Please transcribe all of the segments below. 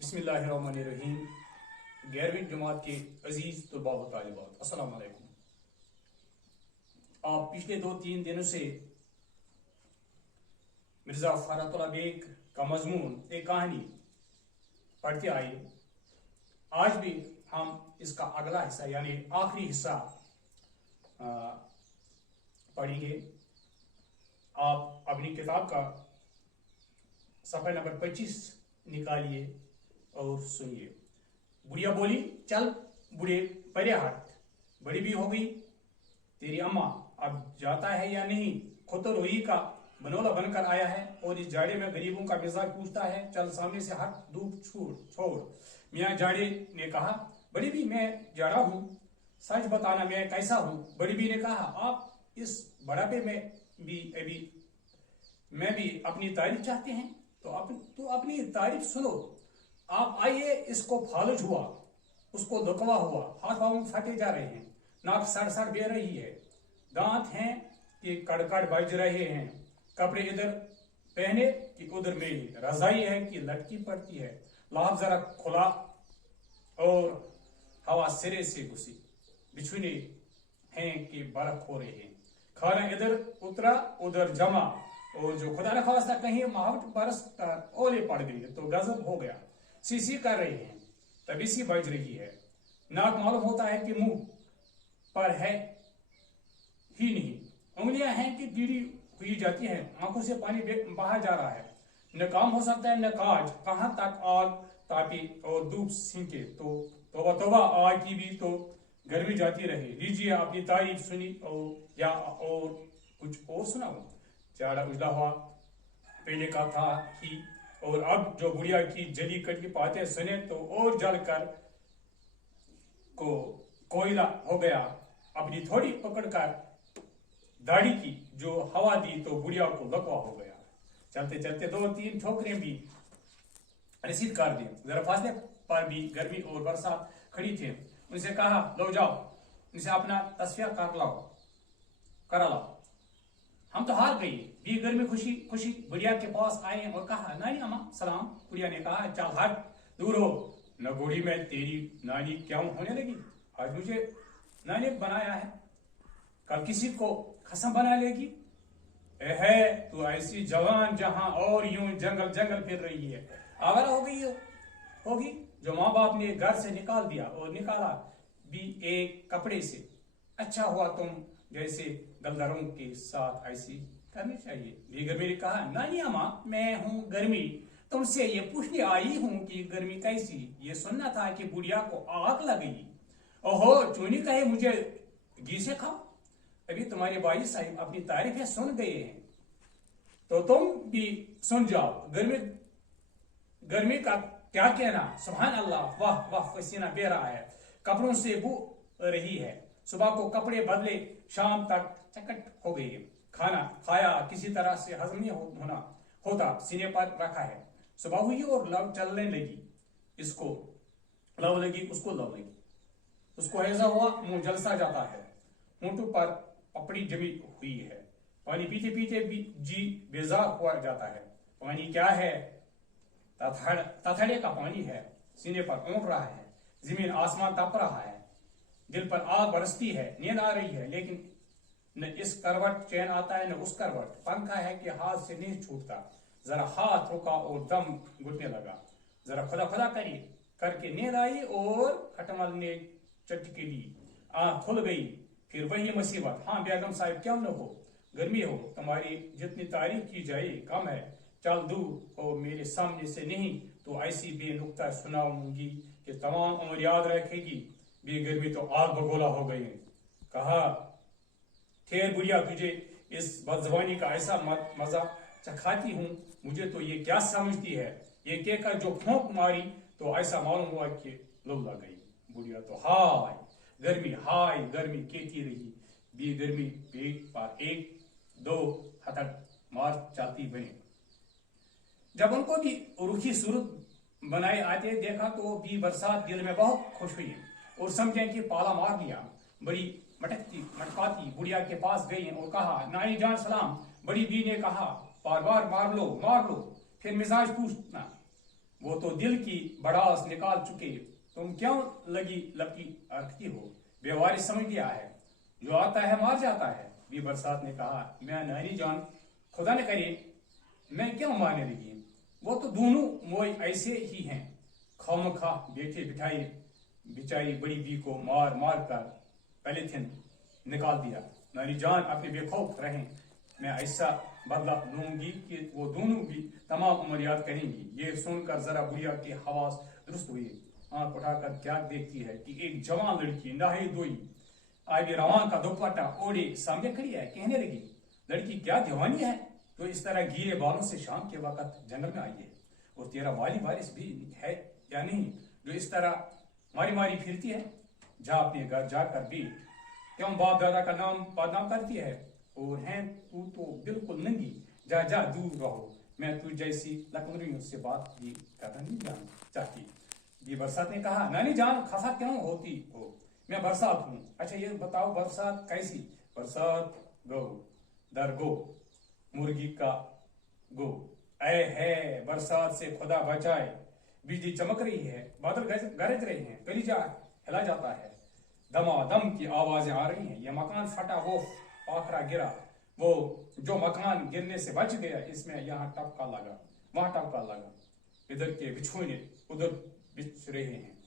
बिस्मिल्लाहिर्रहमानिर्रहीम। 11वीं जमात के अजीज तलबा व तालिबात, अस्सलाम वालेकुम। आप पिछले 2-3 दिनों से मिर्जा फरातुल्लाह बेग का मजमून एक कहानी पढ़ते आए। आज भी हम इसका अगला हिस्सा यानी आखिरी हिस्सा पढ़ेंगे। आप अपनी किताब का सफ़ा नंबर 25 निकालिए और सुनिए। बुढ़िया बोली, चल बूढ़े परे हट, बड़ी भी हो गई तेरी अम्मा, अब जाता है या नहीं? खुद तो रोई का बनोला बनकर आया है और इस जाड़े में गरीबों का मिजाज पूछता है, चल सामने से हट, धूप छोड़। मियाँ जाड़े ने कहा, बड़ी भी मैं जाड़ा हूँ, सच बताना मैं कैसा हूँ? बड़ी भी ने कहा, आप इस बुढ़ापे में भी मैं भी अपनी तारीफ चाहते हैं तो अपनी तारीफ सुनो। आप आइए, इसको फालूज हुआ, उसको लकवा हुआ, हाथ पाँव फटे जा रहे हैं, नाक सड़ बह रही है, दांत हैं कि कड़कड़ बज रहे हैं, कपड़े इधर पहने कि उधर मेली, रजाई है कि लटकी पड़ती है, लाभ जरा खुला और हवा सिरे से घुसी, बिछुने हैं कि बर्फ हो रहे हैं, खाना इधर उतरा उधर जमा, और जो खुदा न खास्ता कहीं माहौल बरस ओले पड़ गई तो गजब हो गया। सीसी कर रहे हैं, तभी सी बज रही है, नाक मालूम होता है कि मुंह पर है ही नहीं, उंगलियां हैं कि टीढ़ी हुई जाती हैं, आंखों से पानी बहा जा रहा है, न काम हो सकता है न काज, कहां तक आग तापी और धूप सींके, तो तोबा आग की भी तो गर्मी जाती रहे। लीजिए अपनी तारीफ सुनी और कुछ और सुनाओ। जाड़ा उजला हुआ पहले का था ही, और अब जो बुढ़िया की जली कटी बातें सुने तो और जल कर को कोयला हो गया। अपनी थोड़ी पकड़कर दाढ़ी की जो हवा दी तो बुढ़िया को लकवा हो गया। चलते चलते 2-3 ठोकरें भी रसीद कर दी। जरा फासले पर भी गर्मी और बरसात खड़ी थे। उनसे कहा, लो जाओ, उनसे अपना तस्वीर करा लाओ। हम तो हार गई। भी गर्मी खुशी खुशी बुढ़िया के पास आए और कहा, नानी अम्मा सलाम। बुढ़िया ने कहा, चल हट, दूर हो, न बूढ़ी में तेरी नानी क्यों होने लगी? आज मुझे नानी बनाया है, कल किसी को खसम बना लेगी। है तू ऐसी जवान जहां और यूं जंगल फिर रही है, आवारा हो गई होगी जो माँ बाप ने घर से निकाल दिया और निकाला भी एक कपड़े से। अच्छा हुआ तुम जैसे गलदरों के साथ ऐसी करनी चाहिए। भी गर्मी ने कहा, नानी अम्मा मैं हूँ गर्मी, तुमसे ये पूछने आई हूँ कि गर्मी कैसी? ये सुनना था कि बुढ़िया को आग लग गई। ओहो, चूनी कहे मुझे घी से खाओ। अभी तुम्हारे भाई साहब अपनी तारीफें सुन गए हैं तो तुम भी सुन जाओ। गर्मी का क्या कहना, सुभान अल्लाह, वाह वाह, पसीना बह रहा है, कपड़ों से बू रही है, सुबह को कपड़े बदले, शाम तक चकट हो गई, खाना खाया किसी तरह से हजम नहीं होता, सीने पर रखा है, सुबह हुई और लव चलने लगी, इसको लव लगी उसको लव लगी, उसको ऐसा हुआ मुंह जलसा जाता है, होंठों पर पपड़ी जमी हुई है, पानी पीते पीते भी जी बेजार हुआ जाता है। पानी क्या है? तथड़े का पानी है, सीने पर ऊँट रहा है, जमीन आसमान तप रहा है, दिल पर आग बरसती है, नींद आ रही है, लेकिन न इस करवट चैन आता है न उस करवट, पंखा है कि हाथ से नहीं छूटता, जरा हाथ रुका और दम घुटने लगा, जरा खुदा करके नींद आई और खटमल ने चटकी ली, आंख खुल गई, फिर वही मुसीबत। हाँ बेगम साहिब क्यों न हो, गर्मी हो, तुम्हारी जितनी तारीफ की जाए कम है, चल दूर हो मेरे सामने से, नहीं तो ऐसी बेनुक्ता सुनाऊंगी कि तमाम उम्र याद रखेगी। बेगर्मी तो आग बगोला हो गई। कहा, ठेर बुढ़िया, तुझे इस बदजबानी का ऐसा मजा चखाती हूँ, मुझे तो ये क्या समझती है? ये कहकर जो फूंक मारी तो ऐसा मालूम हुआ कि लुल्ला गई। बुढ़िया तो हाय गर्मी कहती रही। बेगर्मी एक पर 1-2 हथक मार चाहती बने। जब उनको भी रूखी सूरत बनाए आते देखा तो भी बरसात दिल में बहुत खुश हुई और समझे कि पाला मार लिया। बड़ी मटकाती बुढ़िया के पास गई और कहा, नानी जान सलाम। बड़ी बी ने कहा, बार बार मार लो, फिर मिजाज पूछना, वो तो दिल की भड़ास निकाल चुके, तुम क्यों लगी लपकी अरखती हो, व्यवहारिक समझ लिया है, जो आता है मार जाता है। भी बरसात ने कहा, मैं नानी जान, खुदा न करे मैं क्यों मारने लगी, वो तो दोनों मोय ऐसे ही हैं, खामखा बैठे बिठाई बिचारी बड़ी बी को मार मार कर पैलिथिन निकाल दिया। नानी जान अपने बेखौफ रहें, मैं ऐसा बदला लूंगी कि वो दोनों भी तमाम उम्र याद करेंगी। ये सुनकर जरा बुढ़िया की हवास दुरुस्त हुई, आंख उठाकर क्या देखती है कि एक जवान लड़की नहाई धोई आगे रवां का दुपट्टा ओढ़े सामने खड़ी है। कहने लगी, लड़की क्या दीवानी है तो इस तरह गीले बालों से शाम के वक्त जंगल में आई है, और तेरा वाली वारिस भी है या नहीं जो इस तरह मारी मारी फिरती है। जा अपने घर जाकर भी क्यों बाप दादा का नाम बदनाम करती है, और हैं तू तो बिल्कुल नंगी, जा जा दूर रहो, मैं तू जैसी लकमरियों से बात भी करना नहीं जान चाहती। ये बरसात ने कहा, नानी जान खफा क्यों होती हो, मैं बरसात हूँ। अच्छा ये बताओ बरसात कैसी। बरसात गो दर गो, मुर्गी का गो, ऐ है बरसात से खुदा बचाए, बिजली चमक रही है, बादल गरज रहे हैं, कलीजा हिला जाता है, दमादम की आवाजें आ रही हैं, ये मकान फटा, वो पाखरा गिरा, वो जो मकान गिरने से बच गया, इसमें यहाँ टपका लगा, वहां टपका लगा, इधर के बिछोने उधर बिछ रहे हैं,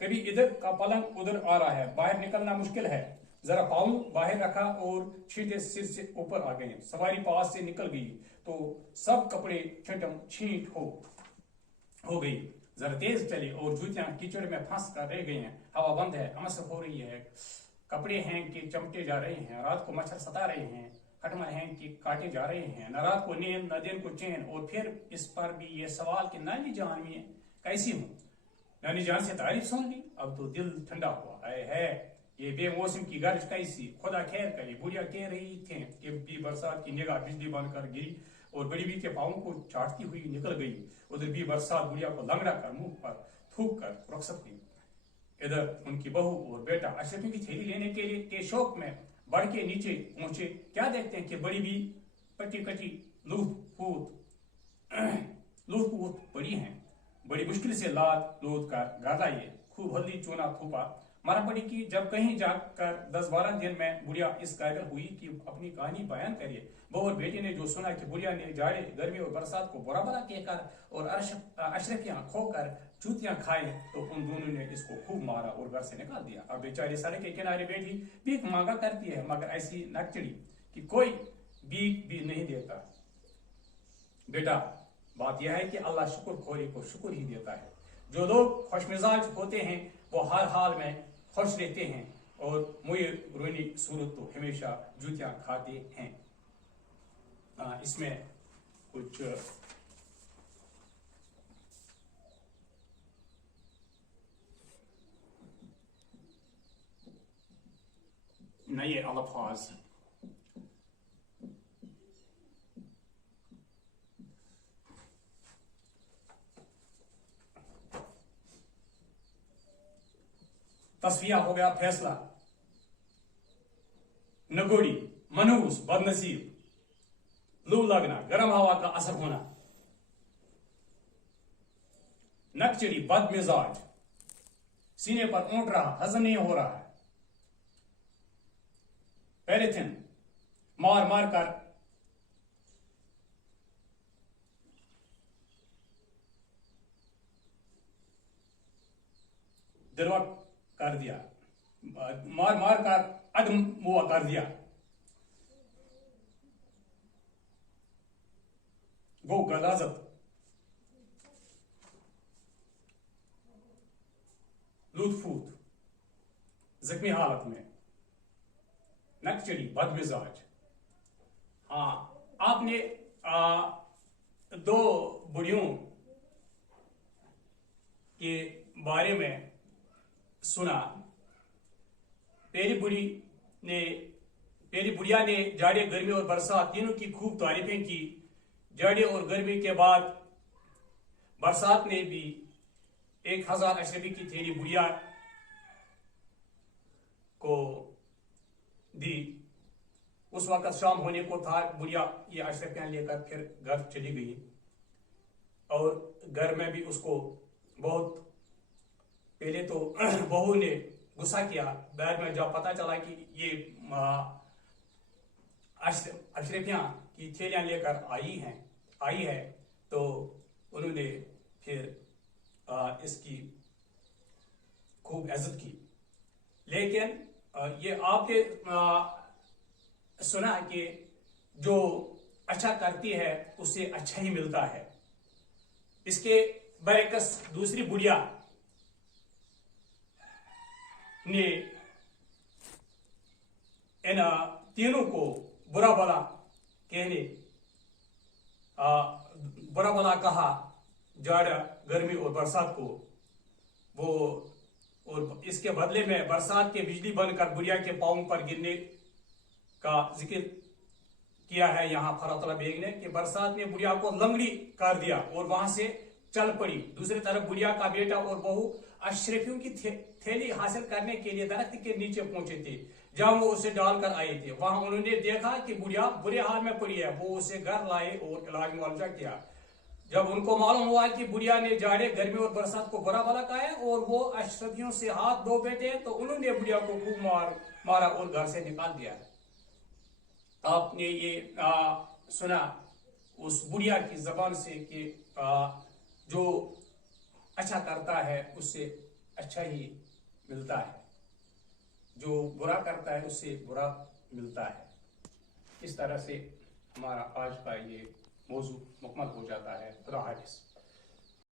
कभी इधर का पलंग उधर आ रहा है, बाहर निकलना मुश्किल है, जरा पाँव बाहर रखा और छींटे सिर से ऊपर आ गए, सवारी पास से निकल गई तो सब कपड़े छींटम छींट हो गई, जरा तेज चली और जूतियां कीचड़ में फंस कर रह गई हैं, हवा बंद है, अमस हो रही है, कपड़े हैं कि चमटे जा रहे हैं, रात को मच्छर सता रहे हैं, खटमल हैं कि काटे जा रहे हैं, न रात को नींद न दिन को चैन, और फिर इस पर भी ये सवाल कि नानी जान में कैसी हूँ। नानी जान से तारीफ सुन ली, अब तो दिल ठंडा हुआ, है ये बेमौसम की गर्ज कैसी, खुदा खैर करे। बुढ़िया कह रही थे कि भी बरसात की निगाह बिजली बनकर गिरी और बड़ी बी के पाँव को चाटती हुई निकल गई, उधर भी बरसात बुढ़िया को लंगड़ा कर मुंह पर थूक कर रुखसत हुई। इधर उनकी बहू और बेटा अशरफी की थैली लेने के लिए के शौक में बढ़ के नीचे पहुंचे, क्या देखते हैं कि बड़ी बी पट्टी कटी लूथ पूत पड़ी हैं, बड़ी मुश्किल से लाद लूद कर घर लाइए, खूब हल्दी चूना थूपा, मारा पड़ी कि जब कहीं जाकर 10-12 दिन में बुढ़िया इस काबिल हुई कि अपनी कहानी बयान करिए। बहू और बेटी ने जो सुना कि बुढ़िया ने जाड़े गर्मी और बरसात को बुरा भला कहकर और अशरफियां खोकर चूतियां खाए तो उन दोनों ने इसको खूब मारा और घर से निकाल दिया। अब बेचारी सड़क के किनारे बैठी भीख मांगा करती है, मगर ऐसी नकचड़ी कि कोई भीख भी नहीं देता। बेटा बात यह है कि अल्लाह शुक्र खोरी को शुक्र ही देता है, जो लोग खुशमिजाज होते हैं वो हर हाल में खुश रहते हैं, और मुझे रोनी सूरत तो हमेशा जूतियां खाते हैं। इसमें कुछ नए अल्फाज तस्वीर हो गया फैसला, नगोड़ी, मनहूस, बदनसीब, लू लगना, गर्म हवा का असर होना, नकचड़ी, बदमिजाज, सीने पर ऊंट रहा, हजम नहीं हो रहा है, पैलिथिन मार मार कर दिलवट कर दिया, मार मार कर अदम मुआ कर दिया, गो गलाजत, लूटफूट, जख्मी हालत में, नकचड़ी, बदमिजाज। हाँ, आपने दो बुढ़ियों के बारे में सुना। पहली बुढ़िया ने जाड़े गर्मी और बरसात तीनों की खूब तारीफें की। जाड़े और गर्मी के बाद बरसात ने भी 1000 अशरफी की थैली बुढ़िया को दी। उस वक्त शाम होने को था, बुढ़िया ये अशरफियां लेकर फिर घर चली गई اور گھر میں بھی اس کو بہت پہلے تو بہو نے غصہ کیا، بعد میں جب پتا چلا کہ یہ اشرفیاں کی تھیلیاں لے کر آئی ہے تو انہوں نے پھر اس کی خوب عزت کی. لیکن یہ آپ نے سنا کہ جو اچھا کرتی ہے اس سے اچھا ہی ملتا ہے. اس کے برعکس دوسری بڑھیا نے ان تینوں کو برا بلا کہا، جاڑا، گرمی اور برسات کو. اور اس کے بدلے میں برسات کے بجلی بن کر بڑھیا کے پاؤں پر گرنے کا ذکر کیا ہے یہاں فرات اللہ بیگ نے، کہ برسات نے بڑھیا کو لنگڑی کر دیا اور وہاں سے چل پڑی. دوسری طرف بڑھیا کا بیٹا اور بہو اشرفیوں کی تھیلی حاصل کرنے کے لیے درخت کے نیچے پہنچے تھے جہاں وہ اسے ڈال کر آئے تھے. وہاں انہوں نے دیکھا کہ بڑھیا برے حال میں پڑی ہے. وہ اسے گھر لائے اور علاج معالجہ کیا. جب ان کو معلوم ہوا کہ بڑھیا نے جاڑے، گرمی اور برسات کو برا بلا کہا ہے اور وہ اشرفیوں سے ہاتھ دھو بیٹھے ہیں، تو انہوں نے بڑھیا کو خوب مارا اور گھر سے نکال دیا. آپ نے یہ سنا اس بڑھیا کی زبان سے کہ جو اچھا کرتا ہے اس سے اچھا ہی ملتا ہے، جو برا کرتا ہے اس سے برا ملتا ہے. اس طرح سے ہمارا آج کا یہ موضوع مکمل ہو جاتا ہے. خدا حافظ.